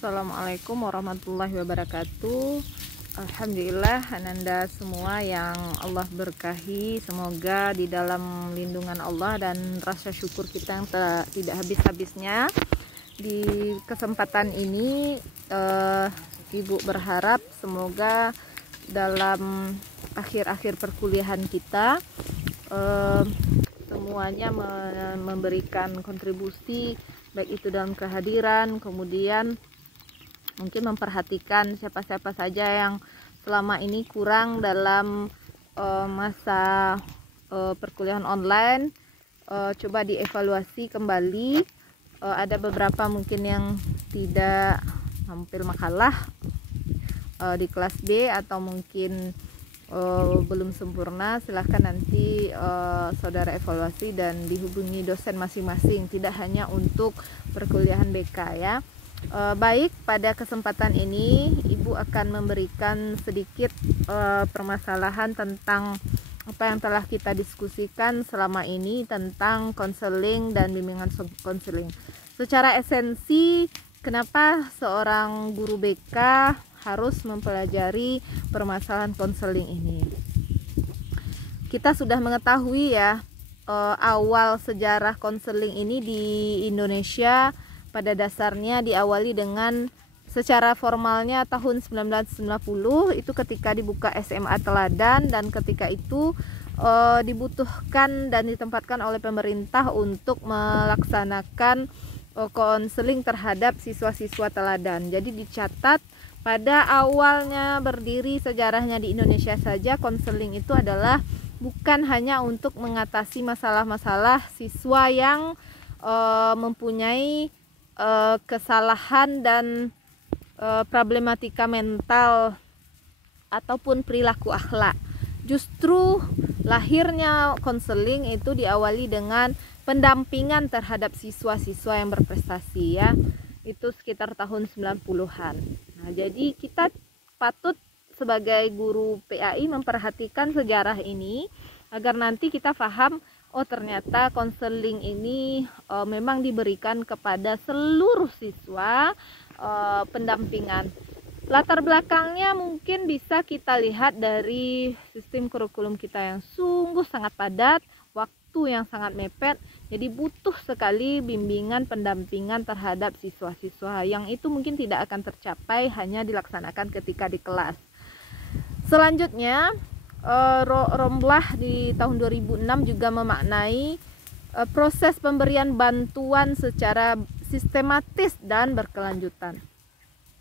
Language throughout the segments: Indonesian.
Assalamualaikum warahmatullahi wabarakatuh. Alhamdulillah, ananda semua yang Allah berkahi, semoga di dalam lindungan Allah dan rasa syukur kita yang tidak habis-habisnya. Di kesempatan ini Ibu berharap semoga dalam akhir-akhir perkuliahan kita semuanya memberikan kontribusi, baik itu dalam kehadiran, kemudian mungkin memperhatikan siapa-siapa saja yang selama ini kurang dalam masa perkuliahan online. Coba dievaluasi kembali. Ada beberapa mungkin yang tidak hampir makalah di kelas B atau mungkin belum sempurna. Silahkan nanti saudara evaluasi dan dihubungi dosen masing-masing, tidak hanya untuk perkuliahan BK ya. Baik, pada kesempatan ini Ibu akan memberikan sedikit permasalahan tentang apa yang telah kita diskusikan selama ini tentang konseling dan bimbingan konseling. Secara esensi, kenapa seorang guru BK harus mempelajari permasalahan konseling ini? Kita sudah mengetahui ya, awal sejarah konseling ini di Indonesia pada dasarnya diawali dengan secara formalnya tahun 1990, itu ketika dibuka SMA Teladan, dan ketika itu dibutuhkan dan ditempatkan oleh pemerintah untuk melaksanakan konseling terhadap siswa-siswa teladan. Jadi dicatat pada awalnya berdiri sejarahnya di Indonesia saja, konseling itu adalah bukan hanya untuk mengatasi masalah-masalah siswa yang mempunyai kesalahan dan problematika mental ataupun perilaku akhlak. Justru lahirnya konseling itu diawali dengan pendampingan terhadap siswa-siswa yang berprestasi ya. Itu sekitar tahun 90-an. Nah, jadi kita patut sebagai guru PAI memperhatikan sejarah ini agar nanti kita paham, oh ternyata konseling ini memang diberikan kepada seluruh siswa, pendampingan. Latar belakangnya mungkin bisa kita lihat dari sistem kurikulum kita yang sungguh sangat padat, waktu yang sangat mepet, jadi butuh sekali bimbingan pendampingan terhadap siswa-siswa yang itu mungkin tidak akan tercapai hanya dilaksanakan ketika di kelas. Selanjutnya, Romlah di tahun 2006 juga memaknai proses pemberian bantuan secara sistematis dan berkelanjutan.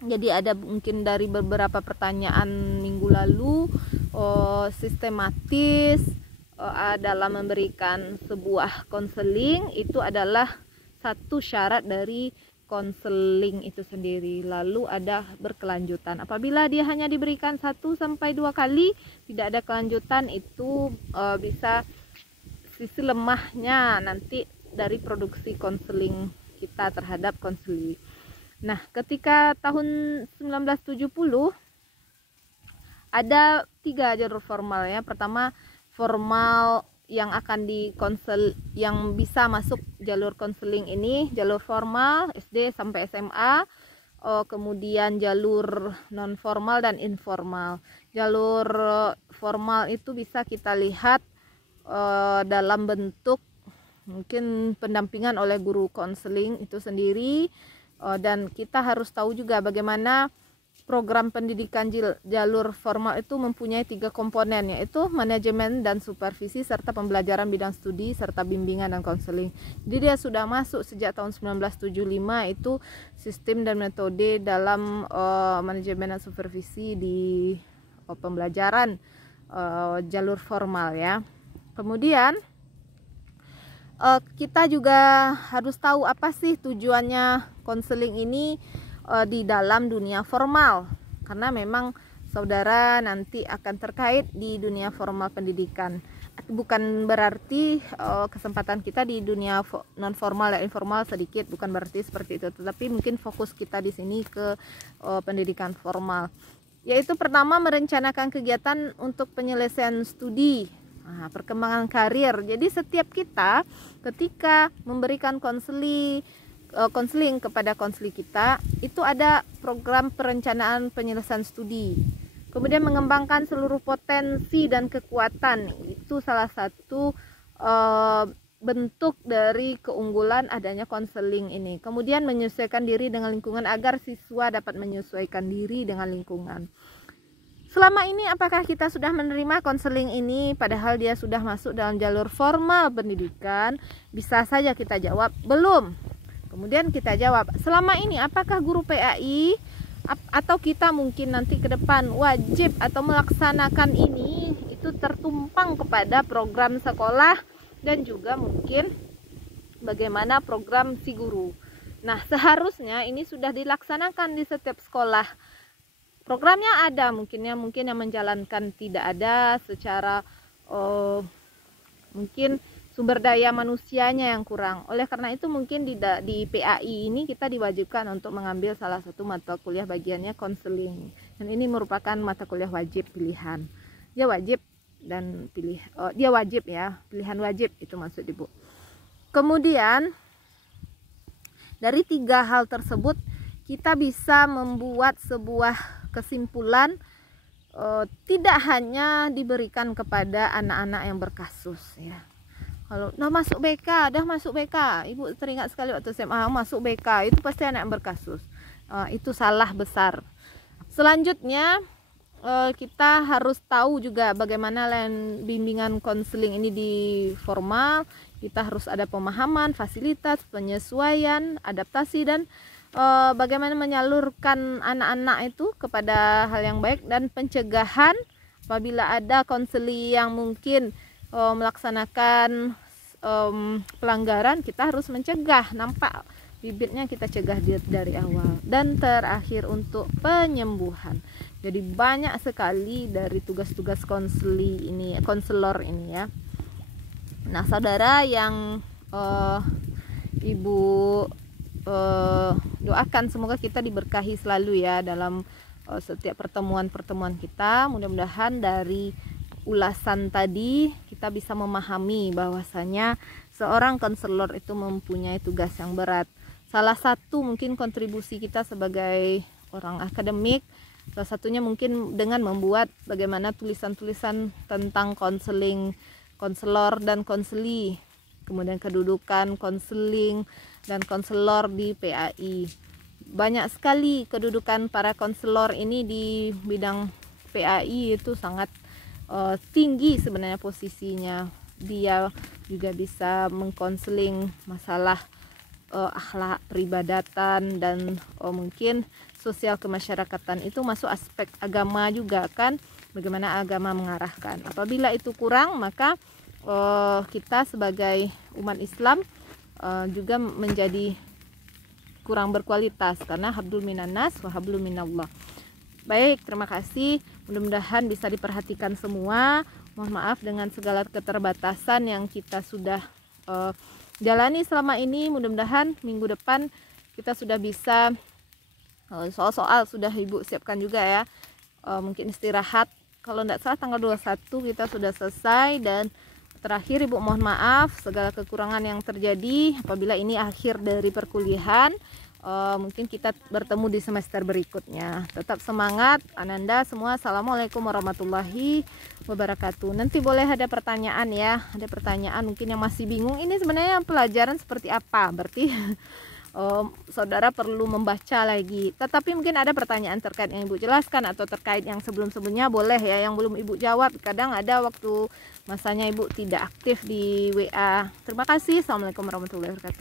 Jadi ada mungkin dari beberapa pertanyaan minggu lalu, sistematis dalam memberikan sebuah konseling itu adalah satu syarat dari konseling itu sendiri. Lalu ada berkelanjutan. Apabila dia hanya diberikan 1 sampai 2 kali, tidak ada kelanjutan, itu bisa sisi lemahnya nanti dari produksi konseling kita terhadap konseling. Nah, ketika tahun 1970 ada 3 jalur formal ya. Pertama, formal yang akan yang bisa masuk jalur konseling ini, jalur formal SD sampai SMA, kemudian jalur non formal dan informal. Jalur formal itu bisa kita lihat dalam bentuk mungkin pendampingan oleh guru konseling itu sendiri, dan kita harus tahu juga bagaimana program pendidikan jalur formal itu mempunyai 3 komponen, yaitu manajemen dan supervisi serta pembelajaran bidang studi serta bimbingan dan konseling. Jadi dia sudah masuk sejak tahun 1975 itu sistem dan metode dalam manajemen dan supervisi di pembelajaran jalur formal ya. Kemudian kita juga harus tahu apa sih tujuannya konseling ini di dalam dunia formal, karena memang saudara nanti akan terkait di dunia formal pendidikan. Bukan berarti kesempatan kita di dunia non formal dan informal sedikit, bukan berarti seperti itu, tetapi mungkin fokus kita di sini ke pendidikan formal, yaitu pertama merencanakan kegiatan untuk penyelesaian studi. Perkembangan karir. Jadi setiap kita ketika memberikan konseling konseling kepada konseli kita, itu ada program perencanaan penyelesaian studi. Kemudian mengembangkan seluruh potensi dan kekuatan, itu salah satu bentuk dari keunggulan adanya konseling ini. Kemudian menyesuaikan diri dengan lingkungan agar siswa dapat menyesuaikan diri dengan lingkungan. Selama ini apakah kita sudah menerima konseling ini padahal dia sudah masuk dalam jalur formal pendidikan? Bisa saja kita jawab belum. Kemudian kita jawab, selama ini apakah guru PAI atau kita mungkin nanti ke depan wajib atau melaksanakan ini itu tertumpang kepada program sekolah dan juga mungkin bagaimana program si guru. Nah, seharusnya ini sudah dilaksanakan di setiap sekolah. Programnya ada, mungkin yang menjalankan tidak ada secara mungkin sumber daya manusianya yang kurang. Oleh karena itu mungkin di PAI ini kita diwajibkan untuk mengambil salah satu mata kuliah bagiannya konseling. Dan ini merupakan mata kuliah wajib pilihan. Dia wajib dan dia wajib ya, pilihan wajib itu maksud Ibu. Kemudian dari 3 hal tersebut kita bisa membuat sebuah kesimpulan tidak hanya diberikan kepada anak-anak yang berkasus ya. Kalau dah masuk BK, Ibu teringat sekali waktu SMA masuk BK itu pasti anak yang berkasus. Itu salah besar. Selanjutnya kita harus tahu juga bagaimana bimbingan konseling ini di formal. Kita harus ada pemahaman, fasilitas, penyesuaian, adaptasi dan bagaimana menyalurkan anak-anak itu kepada hal yang baik dan pencegahan apabila ada konseli yang mungkin melaksanakan pelanggaran, kita harus mencegah, nampak bibitnya kita cegah dari awal. Dan terakhir untuk penyembuhan. Jadi banyak sekali dari tugas-tugas konselor ini ya. Nah, saudara yang Ibu doakan semoga kita diberkahi selalu ya dalam setiap pertemuan-pertemuan kita. Mudah-mudahan dari ulasan tadi kita bisa memahami bahwasanya seorang konselor itu mempunyai tugas yang berat. Salah satu mungkin kontribusi kita sebagai orang akademik, salah satunya mungkin dengan membuat bagaimana tulisan-tulisan tentang konseling, konselor dan konseli, kemudian kedudukan konseling dan konselor di PAI. Banyak sekali kedudukan para konselor ini di bidang PAI itu sangat tinggi sebenarnya posisinya. Dia juga bisa mengkonseling masalah akhlak peribadatan dan mungkin sosial kemasyarakatan, itu masuk aspek agama juga kan, bagaimana agama mengarahkan. Apabila itu kurang maka kita sebagai umat Islam juga menjadi kurang berkualitas karena hablum minannas wa hablum minallah. Baik, terima kasih. Mudah-mudahan bisa diperhatikan semua. Mohon maaf dengan segala keterbatasan yang kita sudah jalani selama ini. Mudah-mudahan minggu depan kita sudah bisa soal-soal sudah Ibu siapkan juga ya. Mungkin istirahat. Kalau tidak salah tanggal 21 kita sudah selesai. Dan terakhir Ibu mohon maaf segala kekurangan yang terjadi apabila ini akhir dari perkuliahan. Mungkin kita bertemu di semester berikutnya. Tetap semangat Ananda semua. Assalamualaikum warahmatullahi wabarakatuh. Nanti boleh ada pertanyaan ya. Ada pertanyaan mungkin yang masih bingung ini sebenarnya pelajaran seperti apa. Berarti saudara perlu membaca lagi. Tetapi mungkin ada pertanyaan terkait yang Ibu jelaskan atau terkait yang sebelum-sebelumnya boleh ya, yang belum Ibu jawab. Kadang ada waktu masanya Ibu tidak aktif di WA. Terima kasih. Assalamualaikum warahmatullahi wabarakatuh.